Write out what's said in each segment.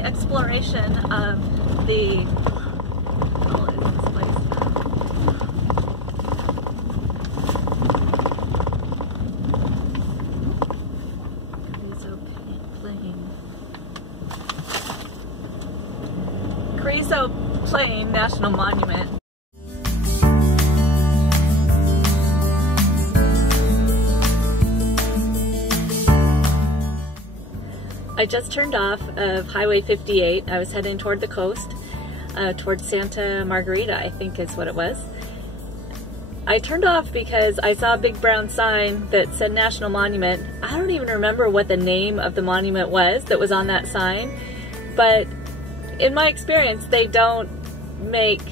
my exploration of the Carrizo Plain National Monument. I just turned off of Highway 58. I was heading toward the coast, towards Santa Margarita, I think is what it was. I turned off because I saw a big brown sign that said National Monument. I don't even remember what the name of the monument was that was on that sign, but in my experience, they don't make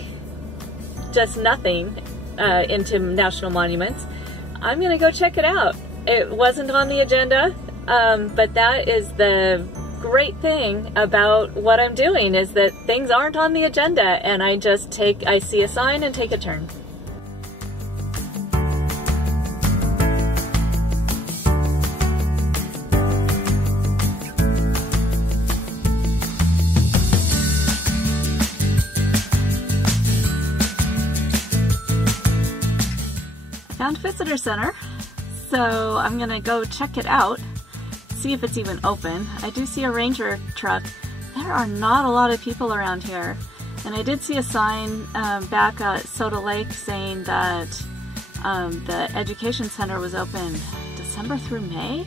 just nothing into national monuments. I'm gonna go check it out. It wasn't on the agenda, but that is the great thing about what I'm doing, is that things aren't on the agenda and I see a sign and take a turn. Found Visitor Center, so I'm gonna go check it out, see if it's even open. I do see a ranger truck. There are not a lot of people around here, and I did see a sign back at Soda Lake saying that the education center was open December through May,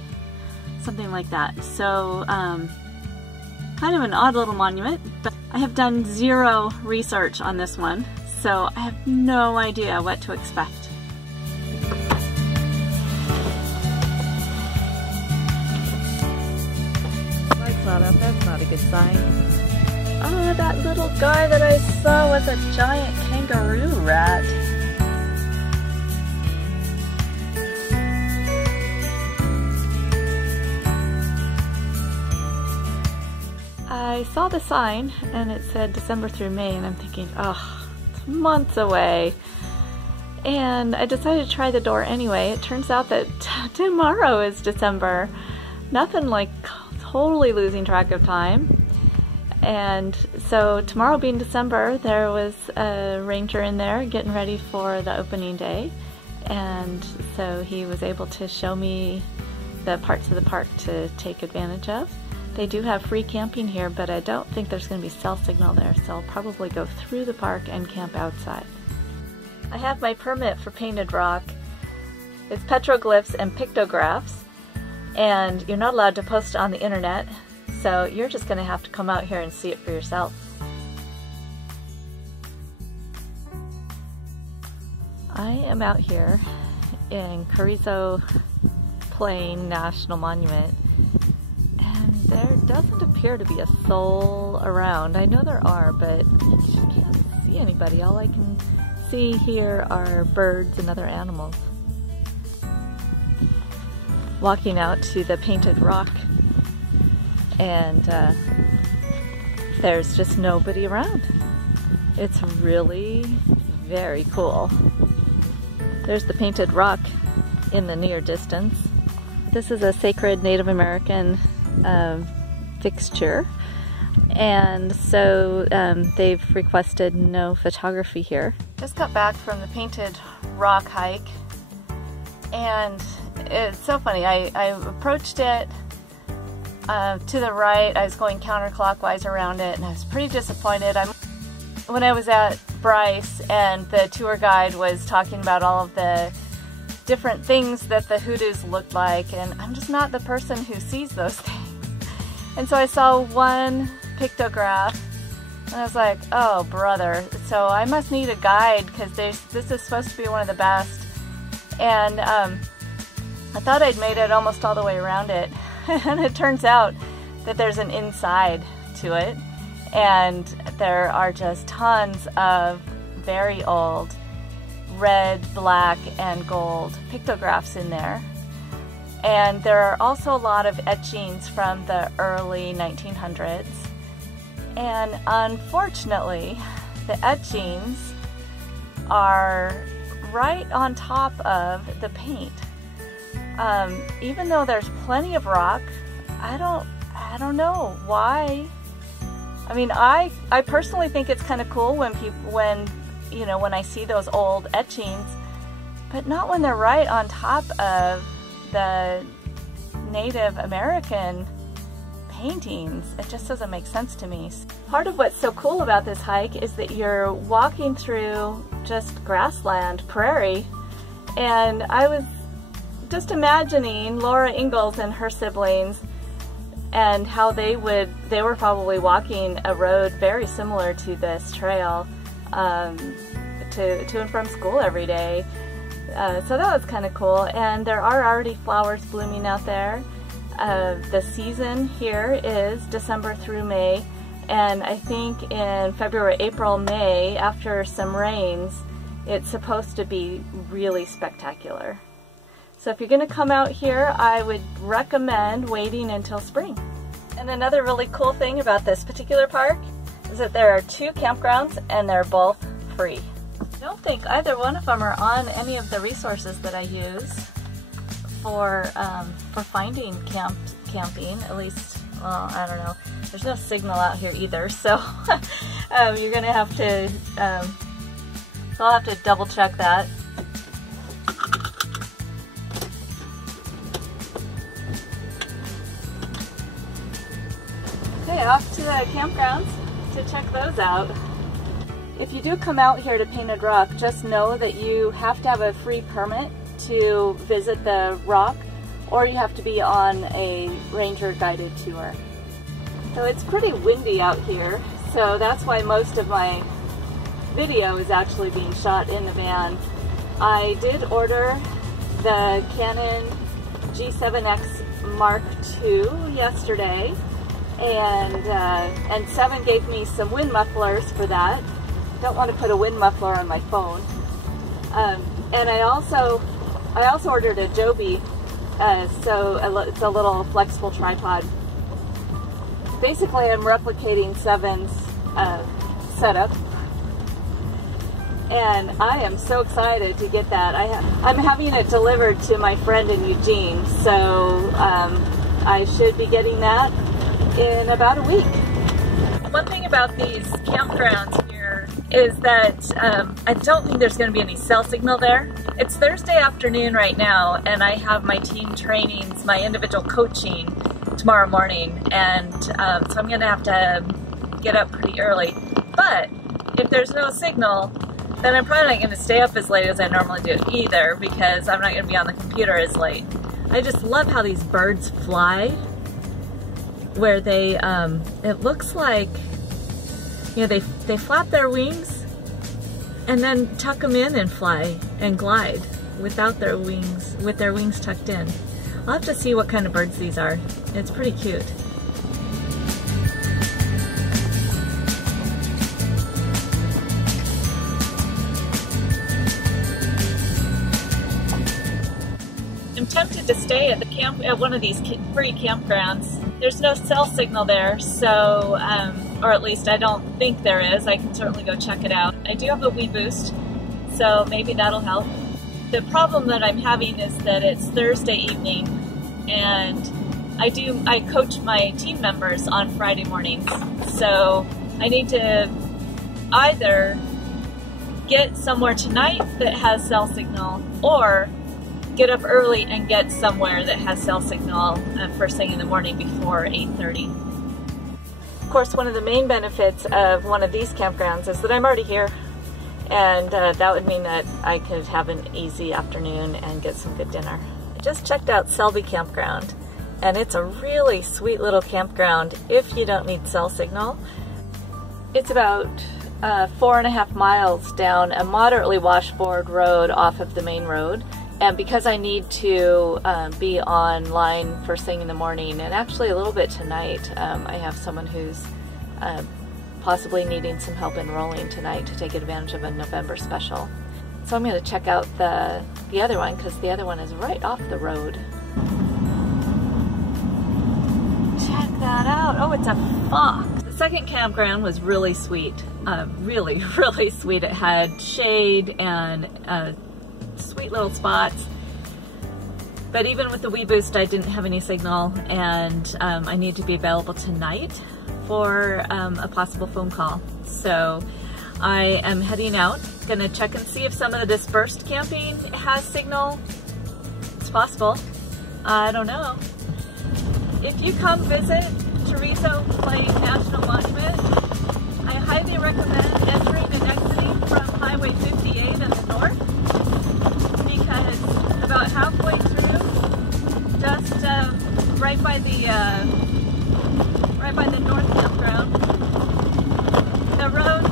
something like that. So kind of an odd little monument, but I have done zero research on this one, so I have no idea what to expect. Not up. That's not a good sign. Oh, that little guy that I saw was a giant kangaroo rat. I saw the sign and it said December through May, and I'm thinking, oh, it's months away. And I decided to try the door anyway. It turns out that tomorrow is December. Nothing like totally losing track of time. And so tomorrow being December, there was a ranger in there getting ready for the opening day, and so he was able to show me the parts of the park to take advantage of. They do have free camping here, but I don't think there's going to be cell signal there, so I'll probably go through the park and camp outside. I have my permit for painted rock. It's petroglyphs and pictographs, and you're not allowed to post it on the internet, so you're just going to have to come out here and see it for yourself. I am out here in Carrizo Plain National Monument, and there doesn't appear to be a soul around. I know there are, but I can't see anybody. All I can see here are birds and other animals. Walking out to the painted rock, and there's just nobody around. It's really very cool. There's the painted rock in the near distance. This is a sacred Native American fixture, and so they've requested no photography here. Just got back from the painted rock hike, and it's so funny. I approached it to the right. I was going counterclockwise around it, and I was pretty disappointed. When I was at Bryce and the tour guide was talking about all of the different things that the hoodoos looked like, and I'm just not the person who sees those things. And so I saw one pictograph, and I was like, oh brother, so I must need a guide, because this is supposed to be one of the best. And I thought I'd made it almost all the way around it, and it turns out that there's an inside to it, and there are just tons of very old red, black, and gold pictographs in there. And there are also a lot of etchings from the early 1900s. And unfortunately, the etchings are right on top of the paint. Even though there's plenty of rock, I don't know why I mean, I personally think it's kind of cool when when I see those old etchings, but not when they're right on top of the Native American paintings. It just doesn't make sense to me. Part of what's so cool about this hike is that you're walking through just grassland, prairie, and I was just imagining Laura Ingalls and her siblings and how they were probably walking a road very similar to this trail to and from school every day. So that was kind of cool, and there are already flowers blooming out there. The season here is December through May, and I think in February, April, May, after some rains, it's supposed to be really spectacular. So if you're going to come out here, I would recommend waiting until spring. And another really cool thing about this particular park is that there are 2 campgrounds and they're both free. I don't think either one of them are on any of the resources that I use for finding camping, at least, well, I don't know. There's no signal out here either, so you're gonna have to, so I'll have to double check that. Okay, off to the campgrounds to check those out. If you do come out here to Painted Rock, just know that you have to have a free permit to visit the rock, or you have to be on a ranger guided tour. So it's pretty windy out here, so that's why most of my video is actually being shot in the van. I did order the Canon G7X Mark II yesterday, and Seven gave me some wind mufflers for that. Don't want to put a wind muffler on my phone. And I also ordered a Joby, so it's a little flexible tripod. Basically, I'm replicating Seven's setup, and I am so excited to get that. I'm having it delivered to my friend in Eugene, so I should be getting that in about a week. One thing about these campgrounds here is that I don't think there's going to be any cell signal there. It's Thursday afternoon right now, and I have my team trainings, my individual coaching tomorrow morning, and so I'm going to have to get up pretty early. But if there's no signal, then I'm probably not going to stay up as late as I normally do either, because I'm not going to be on the computer as late. I just love how these birds fly, where they, it looks like, you know, they flap their wings and then tuck them in and fly and glide without their wings, with their wings tucked in. I'll have to see what kind of birds these are. It's pretty cute. I'm tempted to stay at one of these free campgrounds. There's no cell signal there, so, or at least I don't think there is. I can certainly go check it out. I do have a Wii Boost, so maybe that'll help. The problem that I'm having is that it's Thursday evening, and I coach my team members on Friday mornings, so I need to either get somewhere tonight that has cell signal, or get up early and get somewhere that has cell signal first thing in the morning before 8:30. Of course, one of the main benefits of one of these campgrounds is that I'm already here, and that would mean that I could have an easy afternoon and get some good dinner. I just checked out Selby Campground, and it's a really sweet little campground if you don't need cell signal. It's about 4.5 miles down a moderately washboard road off of the main road. And because I need to be online first thing in the morning, and actually a little bit tonight, I have someone who's possibly needing some help enrolling tonight to take advantage of a November special. So I'm going to check out the other one, because the other one is right off the road. Check that out. Oh, it's a fox. The second campground was really sweet. Really, really sweet. It had shade and sweet little spots, but even with the Wii Boost I didn't have any signal, and I need to be available tonight for a possible phone call. So I am heading out, gonna check and see if some of the dispersed camping has signal. It's possible, I don't know. If you come visit Carrizo Plain National Monument, I highly recommend entering and exiting from Highway 58 in the north, because about halfway through, just right by the north campground, the road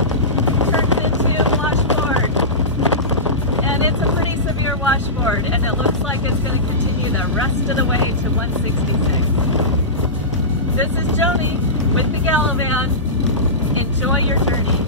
turns into a washboard, and it's a pretty severe washboard, and it looks like it's going to continue the rest of the way to 166. This is Joni with the Galavan. Enjoy your journey.